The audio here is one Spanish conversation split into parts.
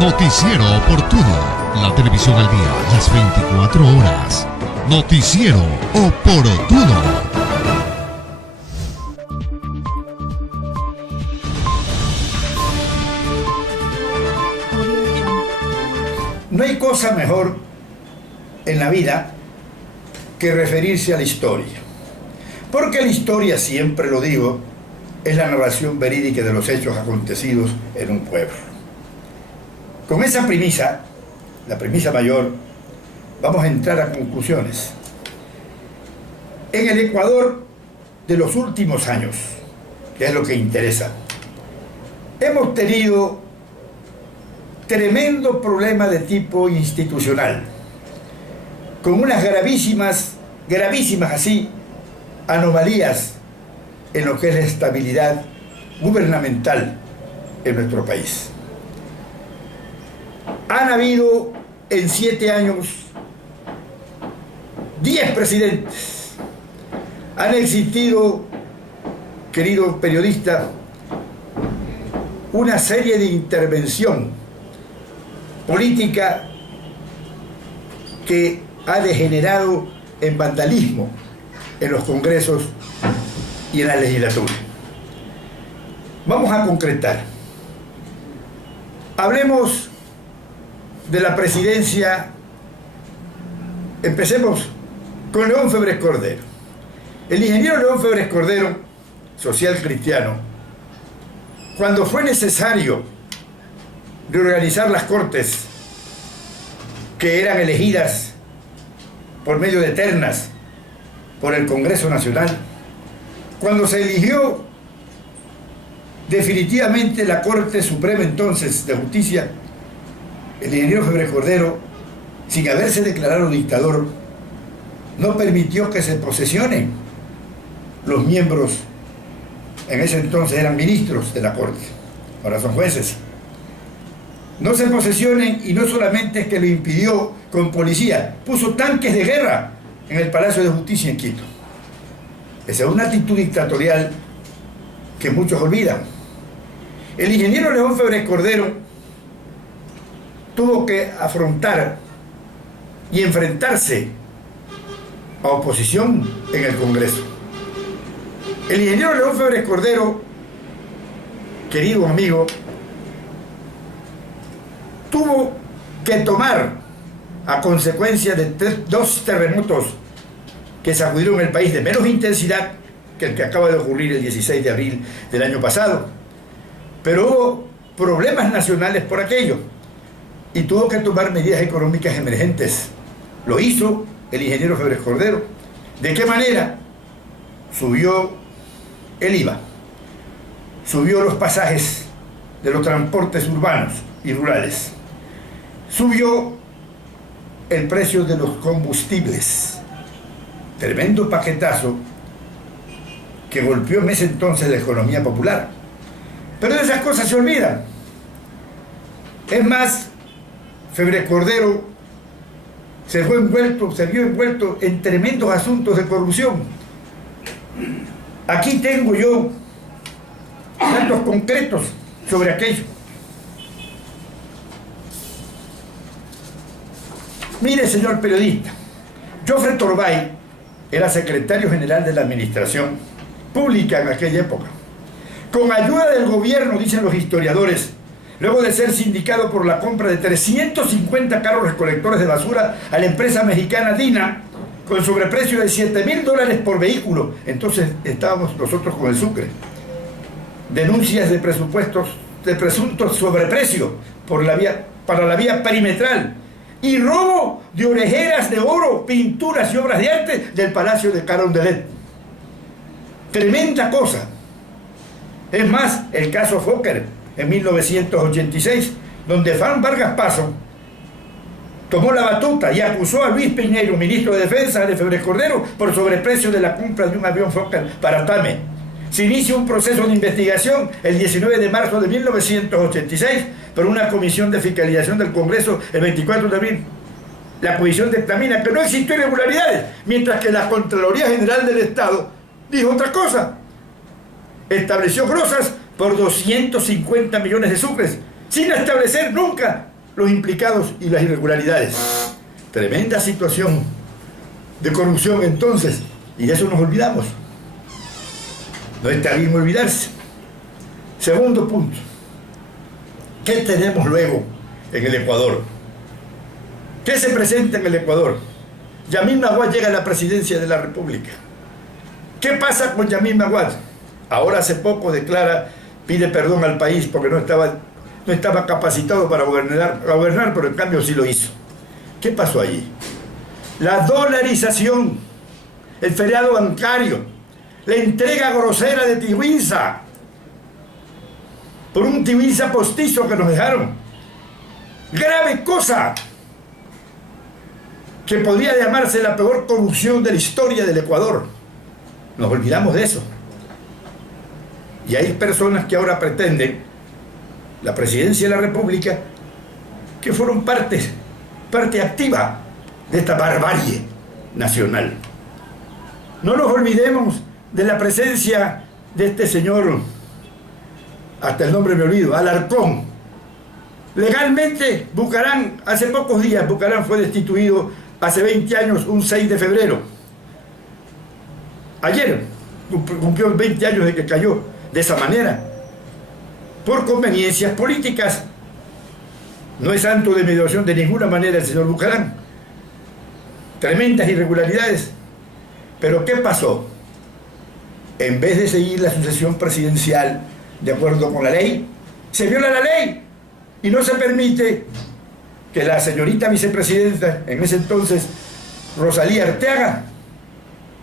Noticiero Oportuno, la televisión al día, las 24 horas. Noticiero Oportuno. No hay cosa mejor en la vida que referirse a la historia. Porque la historia, siempre lo digo, es la narración verídica de los hechos acontecidos en un pueblo. Con esa premisa, la premisa mayor, vamos a entrar a conclusiones. En el Ecuador de los últimos años, que es lo que interesa, hemos tenido tremendo problema de tipo institucional, con unas gravísimas así, anomalías en lo que es la estabilidad gubernamental en nuestro país. Han habido en 7 años 10 presidentes. Han existido, querido periodista, una serie de intervención política que ha degenerado en vandalismo en los congresos y en la legislatura. Vamos a concretar. Hablemos de la presidencia. Empecemos con León Febres Cordero. El ingeniero León Febres Cordero, social cristiano, cuando fue necesario reorganizar las cortes que eran elegidas por medio de ternas por el Congreso Nacional, cuando se eligió definitivamente la Corte Suprema entonces de Justicia, el ingeniero Febres Cordero, sin haberse declarado dictador, no permitió que se posesionen los miembros, en ese entonces eran ministros de la Corte, ahora son jueces. No se posesionen, y no solamente es que lo impidió con policía, puso tanques de guerra en el Palacio de Justicia en Quito. Esa es una actitud dictatorial que muchos olvidan. El ingeniero León Febres Cordero tuvo que afrontar y enfrentarse a oposición en el Congreso. El ingeniero León Febres Cordero, querido amigo, tuvo que tomar, a consecuencia de 2 terremotos que sacudieron el país de menos intensidad que el que acaba de ocurrir el 16 de abril del año pasado, pero hubo problemas nacionales por aquello y tuvo que tomar medidas económicas emergentes. Lo hizo el ingeniero Febres Cordero. ¿De qué manera? Subió el IVA, subió los pasajes de los transportes urbanos y rurales, subió el precio de los combustibles. Tremendo paquetazo que golpeó en ese entonces la economía popular. Pero de esas cosas se olvidan. Es más, Febres Cordero se vio envuelto en tremendos asuntos de corrupción. Aquí tengo yo datos concretos sobre aquello. Mire, señor periodista, Jofre Torbay era secretario general de la Administración Pública en aquella época. Con ayuda del gobierno, dicen los historiadores, luego de ser sindicado por la compra de 350 carros recolectores de basura a la empresa mexicana Dina, con sobreprecio de $7,000 por vehículo. Entonces estábamos nosotros con el Sucre. Denuncias de presuntos sobreprecio para la vía perimetral y robo de orejeras de oro, pinturas y obras de arte del Palacio de Carondelet. Tremenda cosa. Es más, el caso Fokker en 1986, donde Juan Vargas Paso tomó la batuta y acusó a Luis Piñeiro, ministro de Defensa de Febres Cordero, por sobreprecio de la compra de un avión Fokker para TAME. Se inicia un proceso de investigación el 19 de marzo de 1986 por una comisión de fiscalización del Congreso el 24 de abril. La comisión dictamina que no existió irregularidades, mientras que la Contraloría General del Estado dijo otra cosa. Estableció grosas por 250 millones de sucres sin establecer nunca los implicados y las irregularidades. Tremenda situación de corrupción entonces, y de eso nos olvidamos. No está bien olvidarse. Segundo punto, ¿qué tenemos luego en el Ecuador? ¿Qué se presenta en el Ecuador? Yamil Maguad llega a la presidencia de la República. ¿Qué pasa con Yamil Maguad? Ahora hace poco declara, pide perdón al país porque no estaba capacitado para gobernar, pero en cambio sí lo hizo. ¿Qué pasó allí? La dolarización, el feriado bancario, la entrega grosera de Tiwinsa, por un Tiwinsa postizo que nos dejaron. Grave cosa, que podría llamarse la peor corrupción de la historia del Ecuador. Nos olvidamos de eso. Y hay personas que ahora pretenden la presidencia de la República que fueron parte activa de esta barbarie nacional. No nos olvidemos de la presencia de este señor, hasta el nombre me olvido, Alarcón. Legalmente, Bucaram, hace pocos días, Bucaram fue destituido hace 20 años, un 6 de febrero. Ayer cumplió 20 años de que cayó de esa manera, por conveniencias políticas. No es santo de mediación de ninguna manera el señor Bucaram. Tremendas irregularidades. Pero ¿qué pasó? En vez de seguir la sucesión presidencial de acuerdo con la ley, se viola la ley y no se permite que la señorita vicepresidenta, en ese entonces Rosalía Arteaga,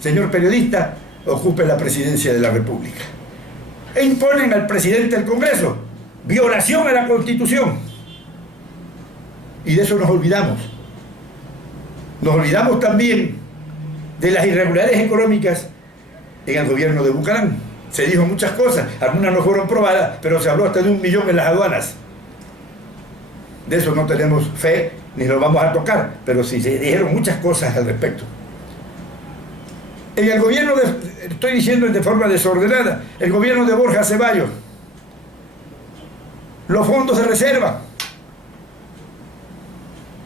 señor periodista, ocupe la presidencia de la República. E imponen al presidente del Congreso violación a la Constitución. Y de eso nos olvidamos. Nos olvidamos también de las irregularidades económicas en el gobierno de Bucaram. Se dijo muchas cosas, algunas no fueron probadas, pero se habló hasta de 1 millón en las aduanas. De eso no tenemos fe, ni lo vamos a tocar, pero sí se dijeron muchas cosas al respecto. En el gobierno, estoy diciendo de forma desordenada, el gobierno de Borja Ceballos, los fondos de reserva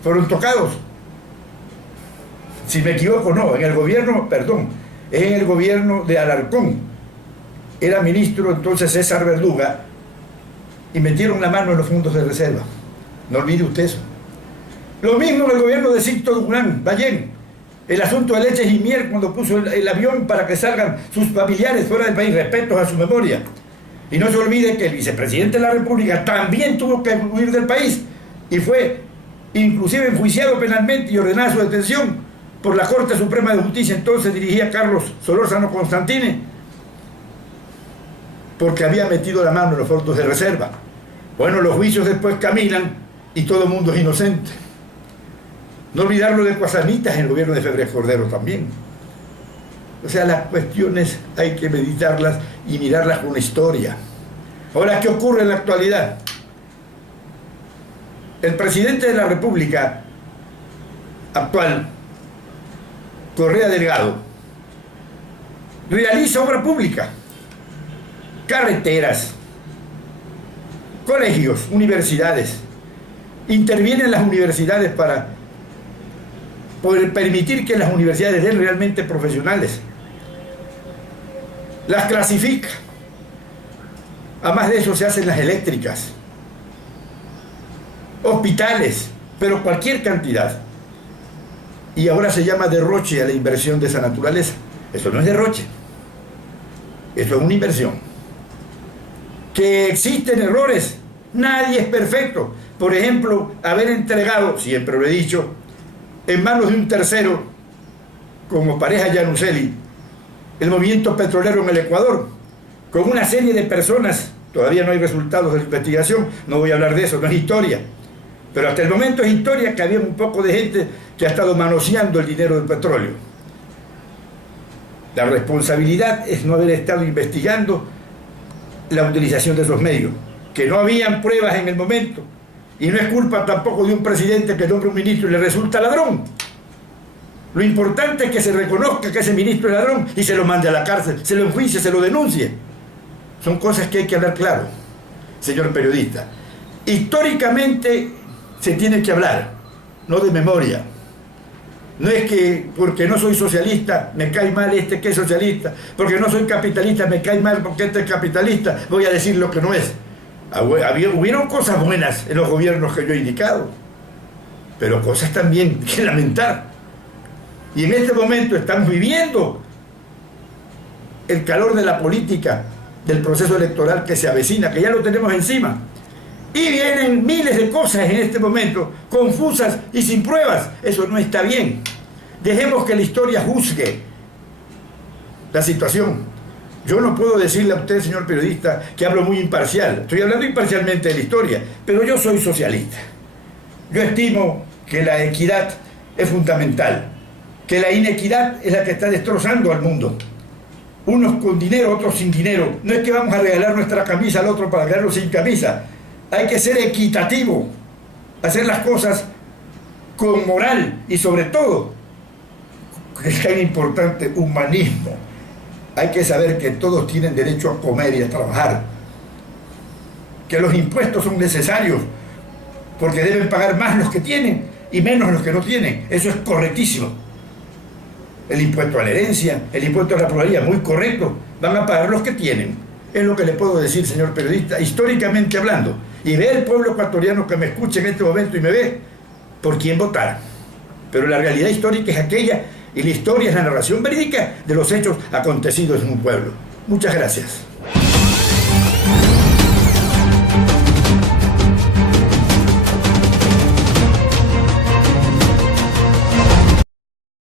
fueron tocados. Si me equivoco, no, en el gobierno, perdón, en el gobierno de Alarcón, era ministro entonces César Verduga, y metieron la mano en los fondos de reserva. No olvide usted eso. Lo mismo en el gobierno de Sixto Durán Ballén, el asunto de Leches y Miel, cuando puso el avión para que salgan sus familiares fuera del país, respetos a su memoria. Y no se olvide que el vicepresidente de la República también tuvo que huir del país y fue inclusive enjuiciado penalmente y ordenada su detención por la Corte Suprema de Justicia. Entonces dirigía Carlos Solórzano Constantine, porque había metido la mano en los fondos de reserva. Bueno, los juicios después caminan y todo el mundo es inocente. No olvidar lo de Cuasanitas en el gobierno de Febres Cordero también. O sea, las cuestiones hay que meditarlas y mirarlas con la historia. Ahora, ¿qué ocurre en la actualidad? El presidente de la República actual, Correa Delgado, realiza obra pública, carreteras, colegios, universidades. Intervienen las universidades para poder permitir que las universidades den realmente profesionales. Las clasifica. Además de eso se hacen las eléctricas, hospitales, pero cualquier cantidad. Y ahora se llama derroche a la inversión de esa naturaleza. Eso no es derroche, eso es una inversión. Que existen errores, nadie es perfecto. Por ejemplo, haber entregado, siempre lo he dicho, en manos de un tercero, como Pareja Yanuseli, el movimiento petrolero en el Ecuador, con una serie de personas. Todavía no hay resultados de la investigación, no voy a hablar de eso, no es historia. Pero hasta el momento es historia que había un poco de gente que ha estado manoseando el dinero del petróleo. La responsabilidad es no haber estado investigando la utilización de esos medios, que no habían pruebas en el momento. Y no es culpa tampoco de un presidente que nombra un ministro y le resulta ladrón. Lo importante es que se reconozca que ese ministro es ladrón y se lo mande a la cárcel, se lo enjuicie, se lo denuncie. Son cosas que hay que hablar claro, señor periodista. Históricamente se tiene que hablar, no de memoria. No es que porque no soy socialista me cae mal este que es socialista, porque no soy capitalista me cae mal porque este es capitalista, voy a decir lo que no es. Hubieron cosas buenas en los gobiernos que yo he indicado, pero cosas también que lamentar. Y en este momento estamos viviendo el calor de la política, del proceso electoral que se avecina, que ya lo tenemos encima. Y vienen miles de cosas en este momento, confusas y sin pruebas. Eso no está bien. Dejemos que la historia juzgue la situación. Yo no puedo decirle a usted, señor periodista, que hablo muy imparcial. Estoy hablando imparcialmente de la historia, pero yo soy socialista. Yo estimo que la equidad es fundamental, que la inequidad es la que está destrozando al mundo. Unos con dinero, otros sin dinero. No es que vamos a regalar nuestra camisa al otro para quedarlo sin camisa. Hay que ser equitativo, hacer las cosas con moral y sobre todo, que es tan importante, humanismo. Hay que saber que todos tienen derecho a comer y a trabajar, que los impuestos son necesarios porque deben pagar más los que tienen y menos los que no tienen. Eso es correctísimo. El impuesto a la herencia, el impuesto a la pluralidad, muy correcto. Van a pagar los que tienen. Es lo que le puedo decir, señor periodista, históricamente hablando. Y ve el pueblo ecuatoriano que me escucha en este momento y me ve por quién votar. Pero la realidad histórica es aquella, y la historia es la narración verídica de los hechos acontecidos en un pueblo. Muchas gracias.